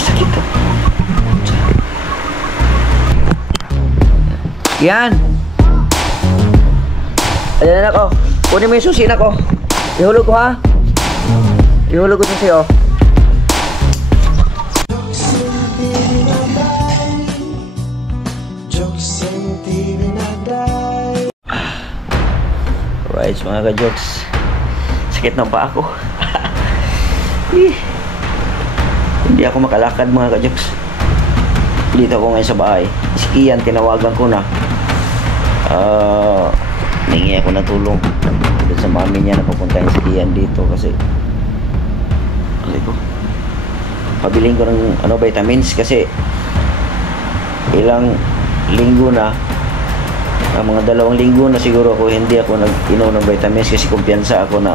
sakit to. Yan. Ayan na ko. Kunin mo yung susi na ko. Ihulog ko ha. Ihulog ko susi oh. Alright mga ka-jokes. Sakit na pa ako. Hindi ako makalakad mga ka-jokes. Dito ako ngayon sa bahay. Si Kian tinawagan ko na. Ningi ako ng tulong doon sa mami niya na pupuntahin si Kian dito kasi ko pabiling ko ng vitamins kasi ilang linggo na, mga 2 linggo na siguro ako hindi ako nag-inom ng vitamins kasi kumpiyansa ako na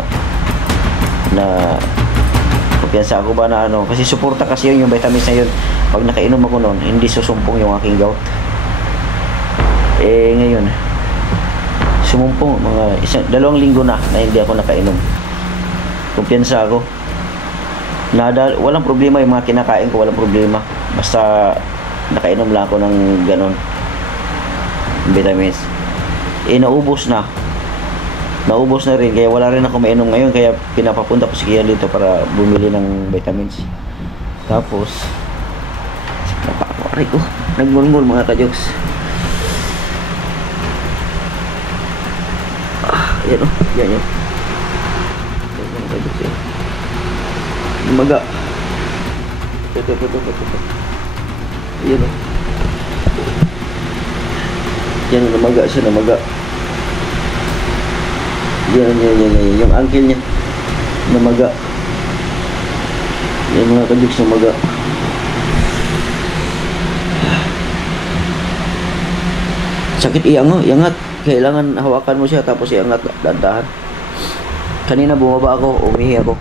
kumpiyansa ako ba na kasi suporta kasi yung vitamins na yun. Pag nakainom ako noon hindi susumpong yung aking gout. Ngayon sumumpong mga 2 linggo na hindi ako nakainom. Kumpiyansa ako na walang problema yung mga kinakain ko, walang problema basta nakainom lang ako ng ganon vitamins. Naubos na rin kaya wala rin ako mainom ngayon kaya pinapapunta ko si Kian dito para bumili ng vitamins. Tapos napakawaray ko nagmulmul mga ka-jokes. Yan o, yan yun. Lumaga. Ito. Yan o. Yan, lumaga siya, lumaga. Yan. Yung ankle niya. Lumaga. Yan mga ka-jokes, lumaga. Sakit iangat. Kailangan hawakan mo siya tapos iangat dahan-dahan. Kanina bumaba ako, umihi ako.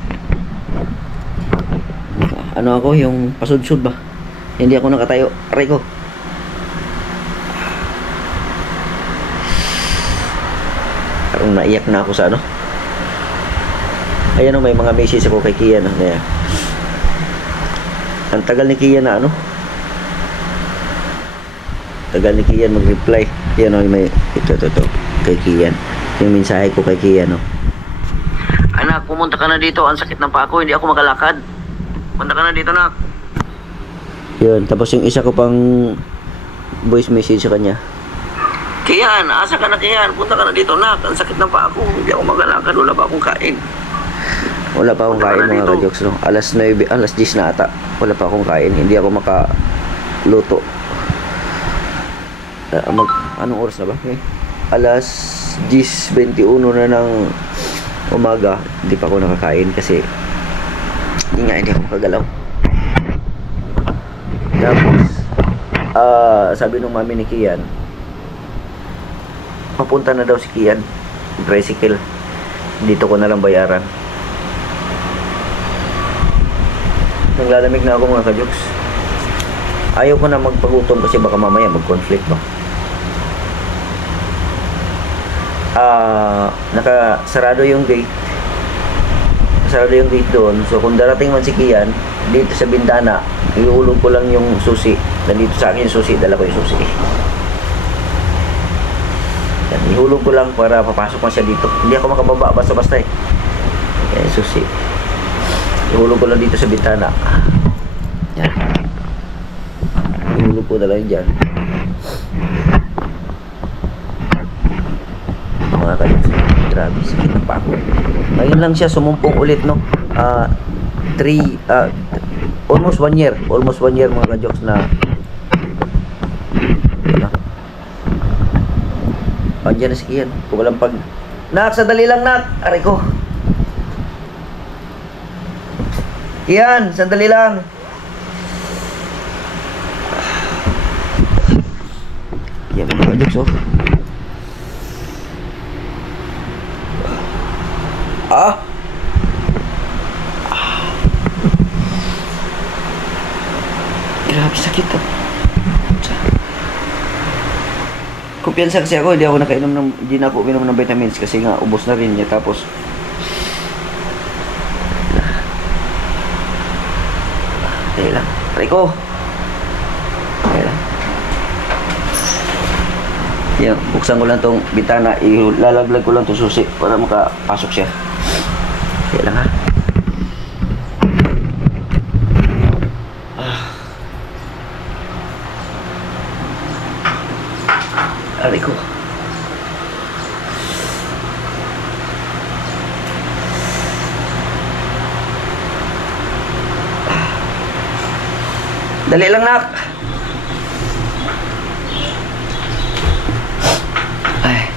Ako yung pasudsud ba? Hindi ako nakatayo. Aray ko. Parang naiyak na ako sa Ayan may mga message ako kay Kian ang tagal ni Kian na tagal ni Kian mag-reply. Yan may ito kay Kian. Yung mensahe ko kay Kian Anak, pumunta ka na dito. Ang sakit ng paa ko, hindi ako makalakad. Punta ka na dito, nak. Yun, tapos yung isa ko pang voice message sa kanya. Kian, asa ka na Kian? Punta ka na dito, nak. Ang sakit ng paa ko, hindi ako makalakad. Wala pa akong kain. Wala pa akong kain mga ka-jokes Alas 9, alas 10 na ata. Wala pa akong kain. Hindi ako makaluto. Anong oras na ba? Alas 10:21 na ng umaga. Hindi pa ako nakakain kasi hindi ako makagalaw. Tapos sabi nung mami ni Kian, papunta na daw si Kian tricycle, dito ko na lang bayaran. Naglalamig na ako mga ka-jokes. Ayaw ko na magpagutom kasi baka mamaya mag-conflict ba. Nakasarado yung gate. Sarado yung gate doon. So kung darating man si Kian dito sa bintana, iulog ko lang yung susi. Nandito sa akin yung susi, dala ko yung susi. Yan, ihulog ko lang para papasok man siya dito. Hindi ako makababa basta-basta Yan yung susi. Ihulog ko lang dito sa bintana. Yan. Ihulog ko na lang dyan. Mga kalit. Grabe, sakit ng pako. Ngayon lang siya sumumpong ulit, almost 1 year. Almost 1 year mga ka-jokes na andyan na si Kian. Kung walang Nak, sandali lang, nak. Aray ko. Kian, sandali lang. Yan mga ka-jokes, Grabe sakit Kumpiyansa kasi ako, hindi na ako uminom ng vitamins kasi nga ubos na rin niya. Tapos lang Rico. Ayan lang. Yan, buksan ko lang tong bintana. Ilalaglag ko lang tong susi para makapasok siya. Ayan lang ha. Rico. Dali lang, nak. Ay.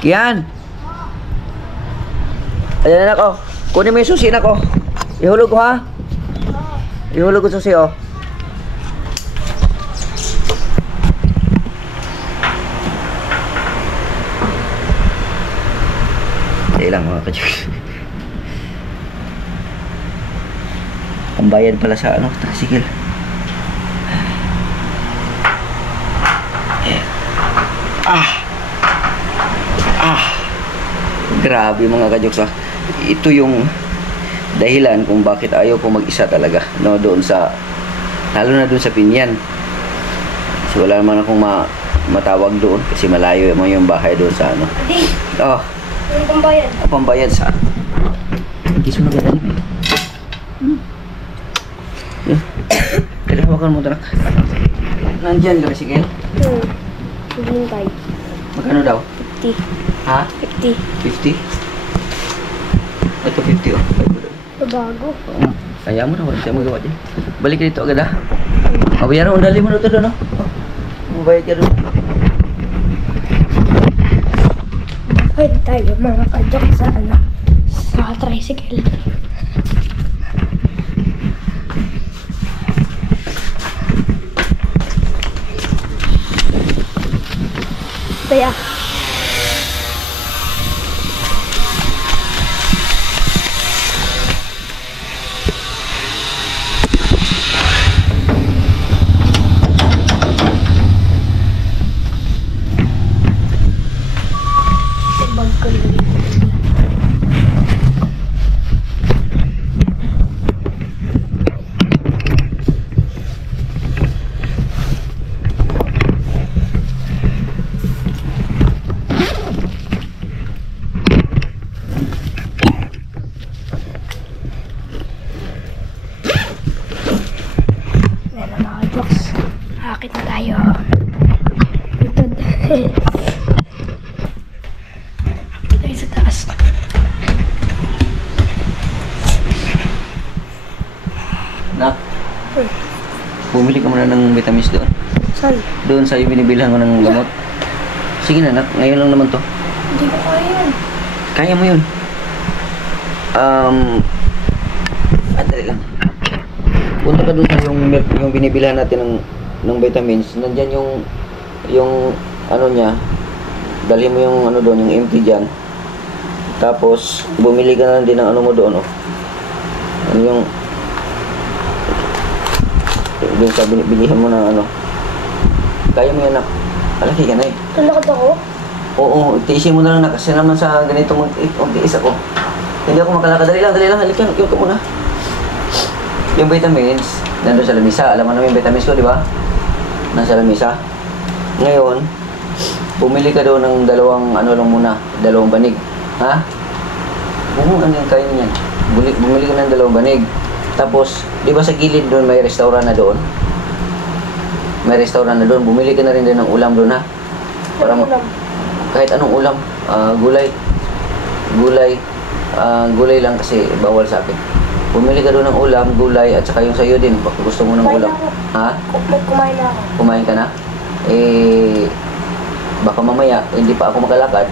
Kian. Ayan, anak, oh. Kunin mo yung susi, anak, oh. Ihulog ko, ha? Ihulog ko susi, oh. Dali lang, mga kadyos. Pambayad pala sa ano, tricycle. Grabe mga kajoks, ah. Ito yung dahilan kung bakit ayaw ko mag-isa talaga, no, doon sa, lalo na doon sa Pinyan. So wala naman akong matawag doon kasi malayo mo yung bahay doon sa ano. Adi, Oh, yung pambayad. pambayad sa hindi sunod na dali. Dali, hawakan mo, tanak. Nandyan ka, sige. Hintay. Magkano daw? 50. Ha? 50. 50? Ito 50, oh. Bago. Kaya mo na, wala tayo magawa dyan. Balik ka dito agad, ha? Mabayaran, undali mo na ito doon, no? Mabayad ka doon. Pwede tayo mga kajok sa ano, sa tricycle. Kaya, bag ko lang. Meron mga jokes. Akit na tayo. Ito. Tayo sa taas. Nak, bumili ka muna ng vitamins doon. Saan? Doon sa'yo binibilhan ko ng gamot. Sige na, nak. Ngayon lang naman to. Hindi ko kaya yan. Kaya mo yun. Dali lang. Punta ka doon sa yung binibilhan natin ng vitamins. Nandyan yung ano niya. Dali mo yung ano doon, yung empty dyan. Tapos, bumili ka na lang din ng ano mo doon, oh. Ano yung doon sa bilihan mo ng ano. Kaya mo yan, nak. Alaki ka na eh. Talakad ako? Oo, tiisin mo na lang, nak. Kasi naman sa ganito mag-tiis ako. Hindi ako makalakad. Dali lang. Halika, nakikita ka muna. Yung vitamins, nandun sa lamisa. Alam mo namin yung vitamins ko, di ba? Nasa lamisa. Ngayon, bumili ka doon ng dalawang banig. Ha? Ano yung kaya niyan? Bumili ka ng dalawang banig. Tapos, di ba sa gilid doon may restaurant na doon? May restaurant na doon. Bumili ka na rin din ng ulam doon, ha? Para kahit anong ulam. Gulay lang kasi bawal sa akin. Bumili ka doon ng ulam, gulay, at saka yung sayo din. Baka gusto mo ng ulam. Ha? Kumain na ako. Kumain ka na? Baka mamaya, hindi pa ako makalakad.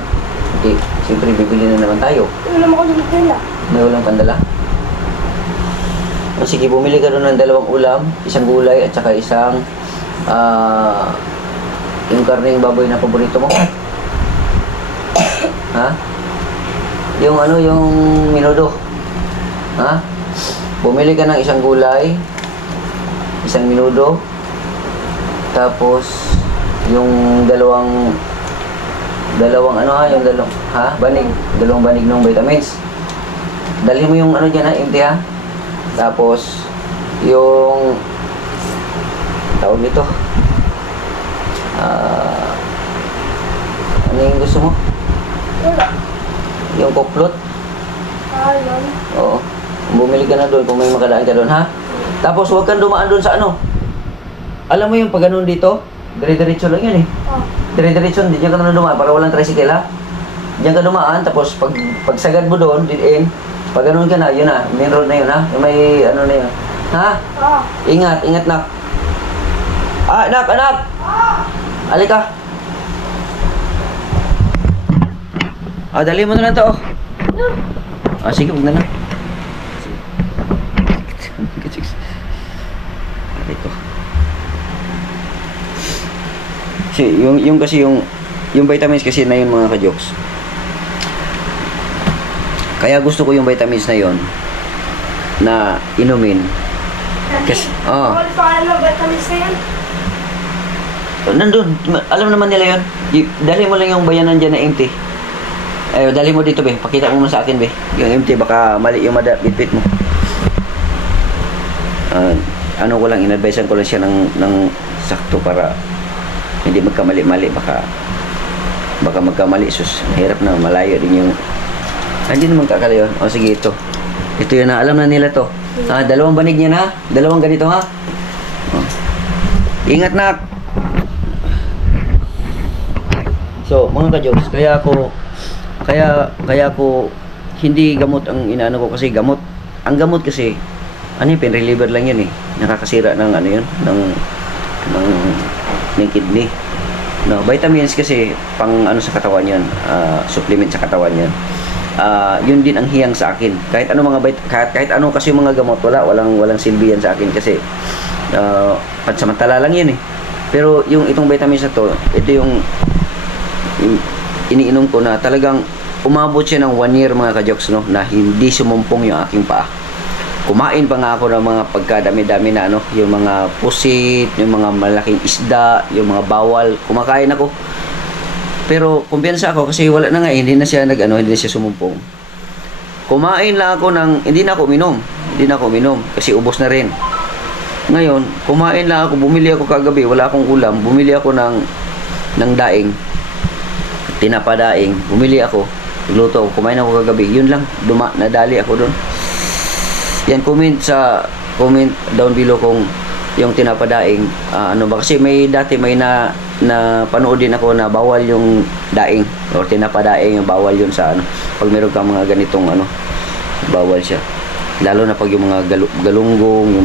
Hindi, siyempre bibili na naman tayo. Ano naman ko dito? May ulam kang dala? O sige, bumili ka doon ng dalawang ulam, isang gulay, at saka isang yung karneng baboy na paborito mo. Ha? Yung minudo. Ha? Bumili ka ng isang gulay, isang minudo, tapos yung dalawang banig ng vitamins. Dalhin mo yung ano dyan, ha, empty, ha? Tapos, yung tawag nito. Ano yung gusto mo? Wala. Yung koklot? Ayun. Oo. Bumili ka na doon kung may makadaan ka doon, ha? Tapos huwag kang dumaan doon sa ano. Alam mo yung pag ganun dito? Dire-diretso lang yun eh. Oh. Dire-diretso, diyan ka na dumaan para walang tricycle, ha? Diyan ka dumaan, tapos pag sagad mo doon, din pag ganun ka na, yun na, main road na yun, ha? Yung may ano na yun. Ha? Oh. Ingat, ingat, nak. Anak, anak! Halika. Dali mo na lang to, oh. Sige, huwag na lang. Ito. Yung kasi yung vitamins kasi na yun mga ka-jokes. Kaya gusto ko yung vitamins na yun na inumin. Kasi, Bawal pa ano, vitamins na yan. Nandun, alam naman nila yun. Dali mo lang yung bayanan dyan na empty. Ay, dali mo dito, be. Pakita mo sa akin, be. Yung empty, baka mali yung bitbit mo. Ano ko lang, in-advisean ko lang siya ng sakto para hindi magkamali-mali. Baka magkamali. Sus, hirap na, malayo din yung... Hindi naman kakalayo. O, sige, ito. Ito yun na, alam na nila to. Dalawang banig niya na. Dalawang ganito, ha? Ingat, nak! So, mga ka-jokes, kaya ko hindi gamot ang inaano ko kasi gamot. Ang gamot kasi ano yung pain reliever lang yun eh. Nakakasira ng ano yun, ng kidney. No, vitamins kasi pang ano sa katawan yun, supplement sa katawan yun. Yun din ang hiyang sa akin. Kahit ano kahit ano kasi yung mga gamot walang silbi yan sa akin kasi pansamantala lang yun eh. Pero yung itong vitamins na to, ito yung iniinom ko na talagang umabot siya ng 1 year mga ka-jokes, no, na hindi sumumpong yung aking paa. Kumain pa nga ako ng mga pagkadami-dami na ano, yung mga pusit, yung mga malaking isda, yung mga bawal, kumakain ako. Pero kumpiyansa ako kasi wala na nga, hindi na siya sumumpong. Kumain lang ako hindi na ako uminom kasi ubos na rin. Ngayon, kumain lang ako, bumili ako kagabi, wala akong ulam, bumili ako ng daing, tinapadaing, bumili ako, luto ako, kumain ako kagabi, yun lang, nadali ako doon. Yan, comment down below kung yung tinapadaing, ano ba, kasi dati may panood din ako na bawal yung daing, or tinapadaing, bawal yun sa ano, pag meron kang mga ganitong ano, bawal siya. Lalo na pag yung mga galunggong, yung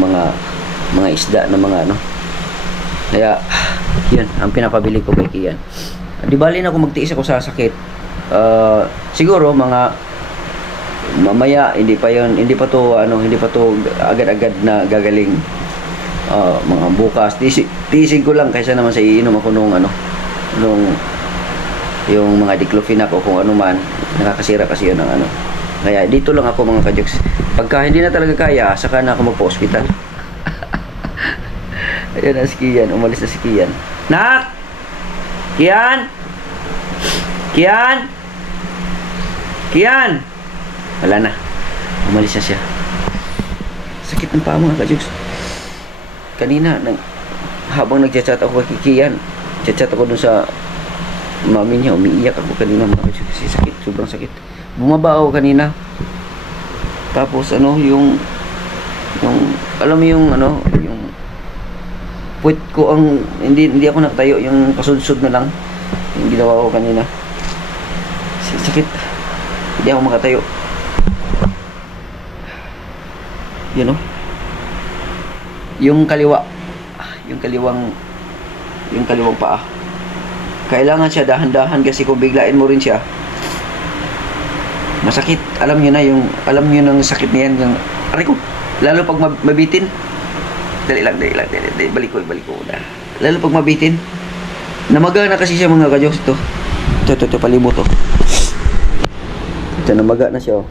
mga isda na mga ano. Kaya, yun, ang pinapabili ko kay Kian. Di bali na kung magtiis ako sa sakit. Siguro mga mamaya hindi pa to agad-agad na gagaling. Mga bukas tisig ko lang kaysa naman sa iinom ako nung yung mga diclofenac o kung ano man, nakakasira kasi yun ng ano. Kaya dito lang ako mga ka-jokes. Pagka hindi na talaga kaya, saka na ako magpa-hospital. Ayun na si Kian, umalis na si Kian. Nak! Kian! Kian! Kian! Wala na. Umalis na siya. Sakit ng paa mga ka-jokes. Kanina, habang nagchat-chat ako kay Kian, chat ako dun sa mami niya, umiiyak ako kanina mga ka-jokes. Kasi sakit, sobrang sakit. Bumaba ako kanina. Tapos yung alam mo yung puwit ko hindi ako nakatayo, yung pasudsud na lang yung ginawa ko kanina. Sakit, hindi ako makatayo. Yung kaliwang paa, kailangan siya dahan-dahan kasi kung biglain mo rin siya masakit. Alam nyo ng sakit niyan, yung aray ko, lalo pag mabitin. Dali lang, balik ko na. Lalo pag mabitin, namaga na kasi siya mga ka-jokes. Ito palibot to. Ito namaga na siya,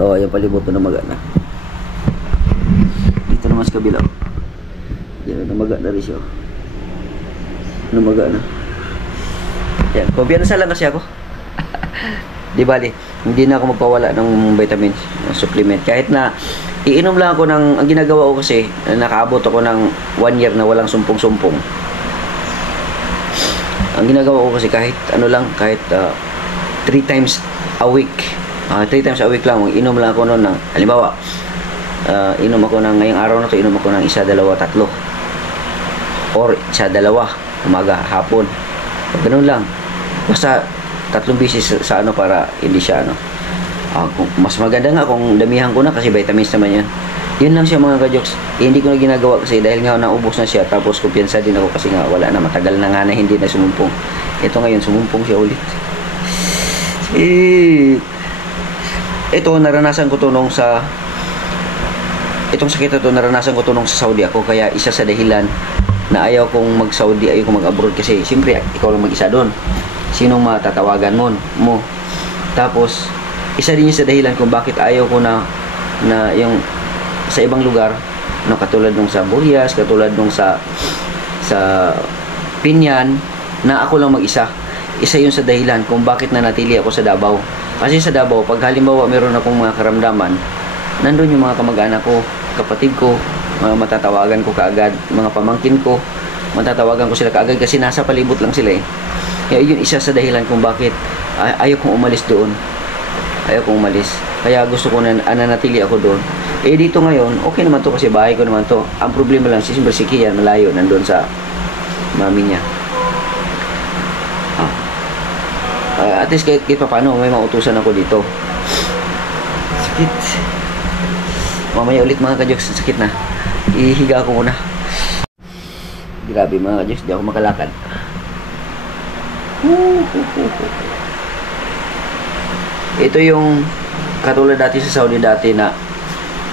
yung palibot to namaga na. Dito naman sa kabila, yan, namaga na rin siya, namaga na. Yan, kumpiyansa lang kasi ako. Di bali, hindi na ako magpawala ng vitamins, supplement. Kahit na iinom lang ako ng, ang ginagawa ko kasi, nakaabot ako ng 1 year na walang sumpong-sumpong. Ang ginagawa ko kasi kahit ano lang, kahit 3 times a week. 3 times a week lang, inom lang ako noon ng, halimbawa, inom ako ng, ngayong araw na to, inom ako ng 1, 2, 3. Or 1, 2, umaga, hapon. Ganun lang. Basta 3 beses sa ano para hindi siya ano. Mas maganda nga kung damihan ko na kasi vitamins naman yan. Yun lang siya mga ka-jokes. Hindi ko na ginagawa kasi dahil nga naubos na siya. Tapos kumpiyansa din ako kasi nga wala na. Matagal na nga na hindi na sumumpong. Ito ngayon, sumumpong siya ulit. Ito, naranasan ko to nung sa... Itong sakit na to, naranasan ko to nung sa Saudi ako. Kaya isa sa dahilan na ayaw kong mag-Saudi, ayaw kong mag-abroad kasi siyempre ikaw lang mag-isa doon. Sinong matatawagan mo? Tapos, isa din yung sa dahilan kung bakit ayaw ko na yung sa ibang lugar, no, katulad nung sa Burias, katulad nung sa Pinyan, na ako lang mag-isa. Isa yun sa dahilan kung bakit nanatili ako sa Davao. Kasi sa Davao, pag halimbawa meron akong mga karamdaman, nandun yung mga kamag-anak ko, kapatid ko, mga matatawagan ko kaagad, mga pamangkin ko, matatawagan ko sila kaagad kasi nasa palibot lang sila eh. Kaya yun isa sa dahilan kung bakit ayaw kong umalis doon. Ayaw kong umalis. Kaya gusto ko na nanatili ako doon. Dito ngayon, okay naman to kasi bahay ko naman to. Ang problema lang, siyempre si Kian malayo, nandun sa mami niya. At least kahit paano, may mautusan ako dito. Sakit. Mamaya ulit mga ka-jokes, sakit na. Ihiga ako muna. Grabe mga ka-jokes, di ako makalakad. Ito yung katulad dati sa Saudi dati na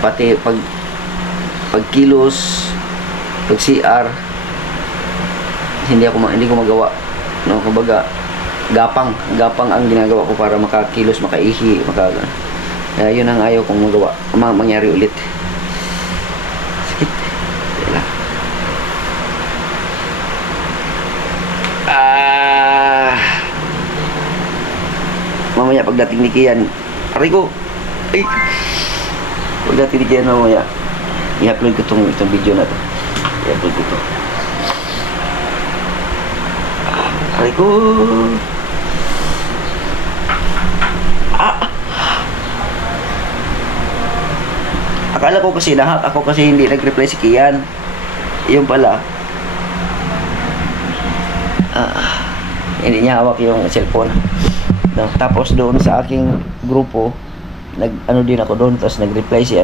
pati pag kilos, pag CR hindi ko magawa, no, kumbaga gapang ang ginagawa ko para makakilos, makaihi, kaya yun ang ayaw kong magawa, mangyari ulit. Sakit. Mamaya pagdating ni Kian, aray ko, pagdating ni Kian mamaya, i-upload ko itong video na to. I-upload ko to. Aray ko. Akala ko kasi lahat, ako kasi hindi nag-reply si Kian. Yung pala, hindi niya hawak yung cellphone. No, tapos doon sa aking grupo, nag-ano din ako doon, tapos nag-reply si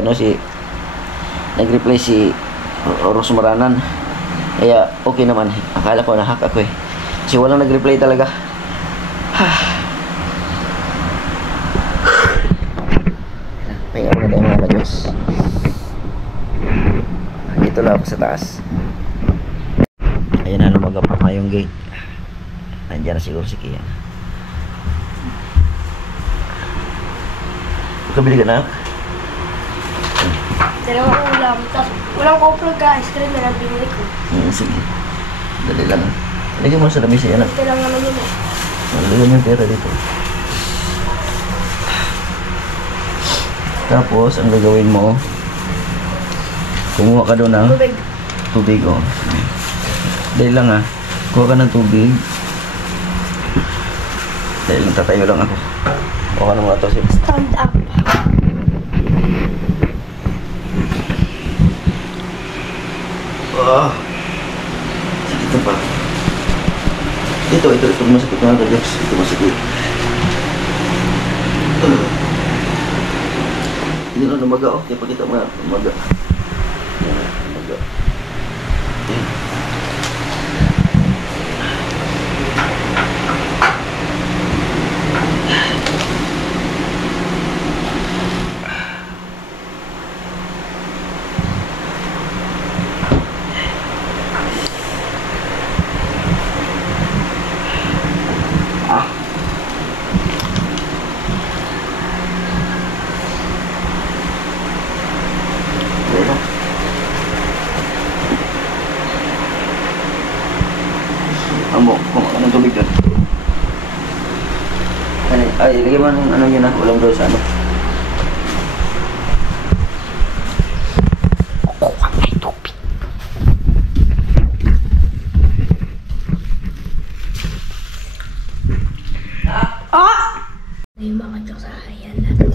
Rose Maranan. Kaya okay naman. Akala ko na-hack ako eh. Kasi walang nag-reply talaga. Pahinga muna tayo mga ka-Diyos. Dito lang ako sa taas. Ayan na, lumagapak na yung gate. Nandiyan na siguro si Kian. Kabili ka na? Dalawang ulam. Tapos walang coupler ka, ice cream na lang binili ko. Sige. Dali lang. Lagyan mo sa lamisa yan. Ito lang naman yun eh. Lagyan yung pera dito. Tapos, ang gagawin mo, kumuha ka doon ng tubig. Oh. Dahil lang ah. Kuha ka ng tubig. Dahil lang, tatayo lang ako. Kuha ka ng mga to. Stand up. Sakit na pa. Ito masakit mga ka-Diyos. Ito masakit. Hindi na lumaga, oh. Kaya pakita mo na, lumaga. Lumaga. Ay, ilagay mo ng ano yun na, ulam doon sa ano. Kukuha may tubig. Ah! May mga Diyos sa ayan natin.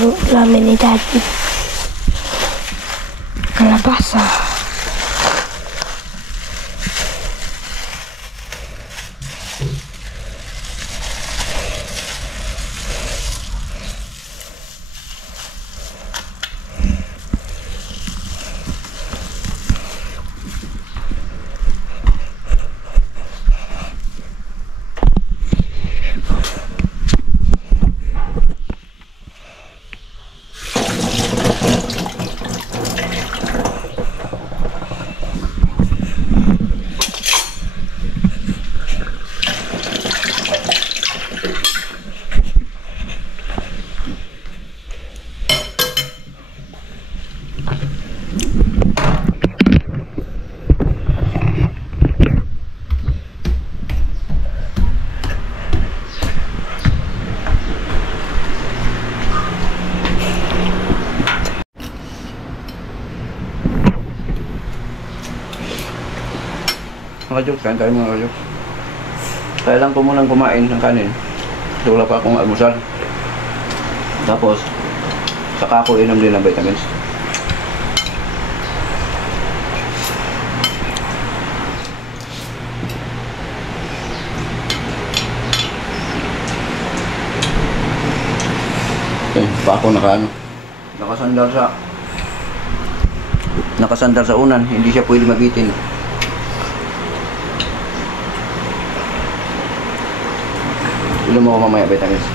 Yung ulamin ni Daddy. Kalabasa. Mga jokes, kain tayo mga jokes. Kaya lang ko munang kumain ng kanin. So wala pa akong almusal. Tapos, saka ako inom din ng vitamins. Pa ako nakasandal sa unan, hindi siya pwede mabitin. Inom mo mamaya vitamins.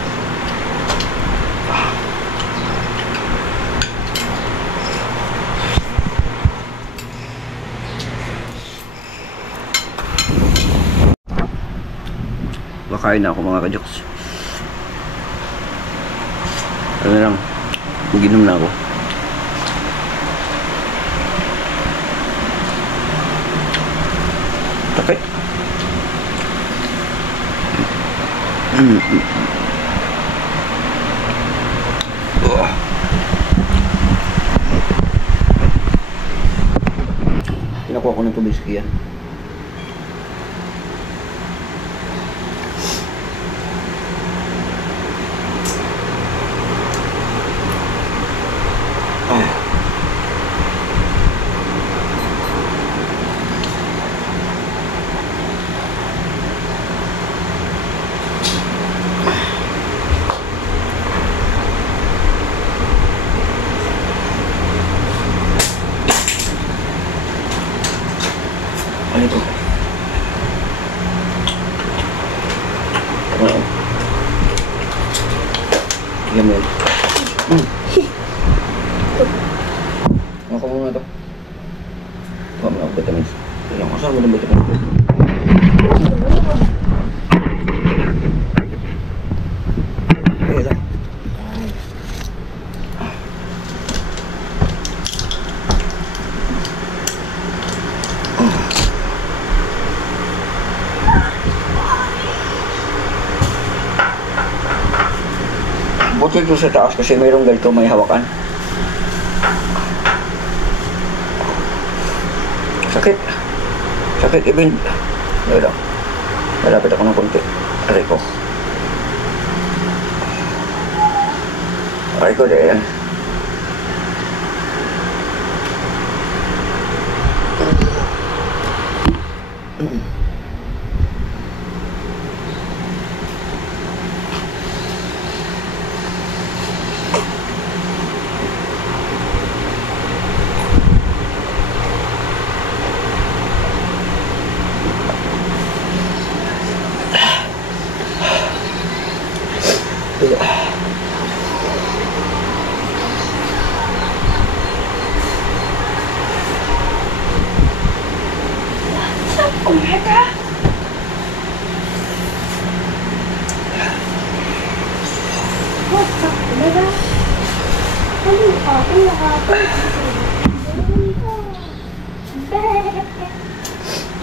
Bakain na ako mga kajoks. Ano lang, mag-inom na ako. Sakit. Pinakuha ko ng tubig sa kiyan. Ano ito? Oo. Yan yan. Ako muna ito. Huwag mo na ako vitamins. Kailangan ko saan mo ng vitamins. Okay lang. Buti ito sa taas kasi mayroong ganito may hawakan. Sakit. Sakit even. Wala. Malapit ako ng konti. Aray ko. Aray ko dahil.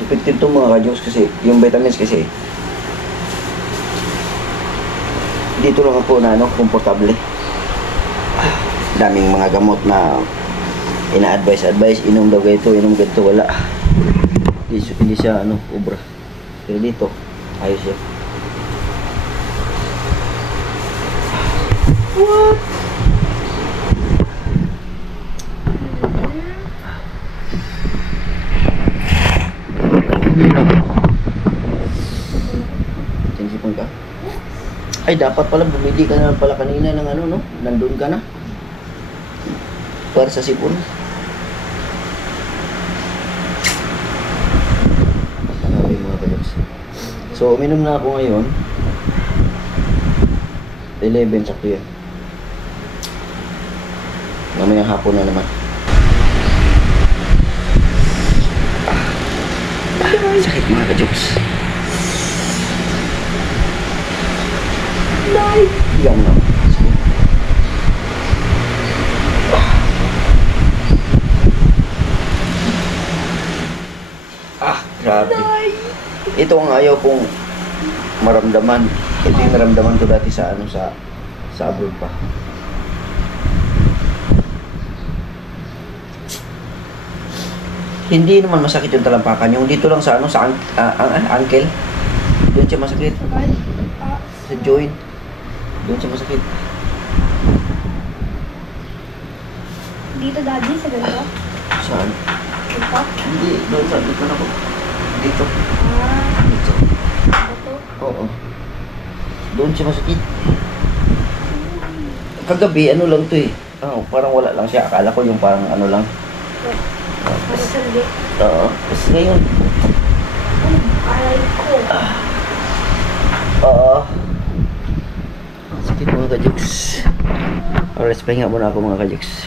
Effective to mga ka-jokes kasi yung vitamins kasi dito lang ako na ano, komportable. Daming mga gamot na ina-advise, inom daw ganito, inom ganito, wala. Hindi siya ano, ubra. Pero dito, ayos siya. What? Sinsipon ka? Ay, dapat pala bumili ka na pala kanina ng ano, no? Nandun ka na. Para sa sipon. Sabi mga kayoks. So, uminom na ako ngayon. 11, sakto yan. Mamayang hapon na naman. Sakit mga kajoks. Diyan na. Grabe. Ito ang ayaw kong maramdaman. Ito yung naramdaman ko dati sa ano sa abroad pa. Hindi naman masakit yung talampakan. Yung dito lang sa ano sa ankle. Doon siya masakit. Sa joint. Doon siya masakit. Dito daddy sa ganito? Saan? Dito? Hindi, doon sa dito na ko. Dito. Dito. Dito? Oo. Doon siya masakit. Kagabi, ano lang to eh. Oh, parang wala lang siya. Akala ko yung parang ano lang. Para sandi. Oo. Kasi ngayon. Alay ko. Oo. Sakit mga kajuks. Alright, pahinga muna ako mga kajuks.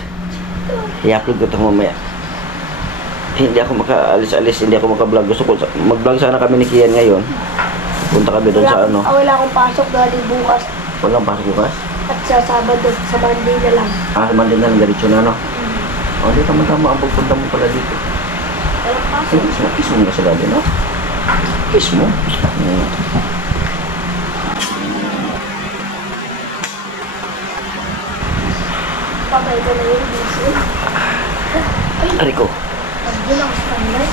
I-upload ko ito mamaya. Hindi ako makaalis-alis, hindi ako maka-vlog. Gusto ko, mag-vlog sana kami ni Kian ngayon. Punta kami doon sa ano. Wala akong pasok dahil bukas. Walang pasok bukas? At sa Sabado, sa Monday na lang. Ah, Monday na lang, diretso na, no? O, di tama-tama ang pagpunta mo pala dito. Walang pasok. Kiss mo nga sa gabi, no? Kiss mo. Pabay ko na yung diesel. Ari ko. Pag yun ang standard.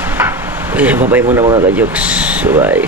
Bye-bye muna mga kajoks. Bye.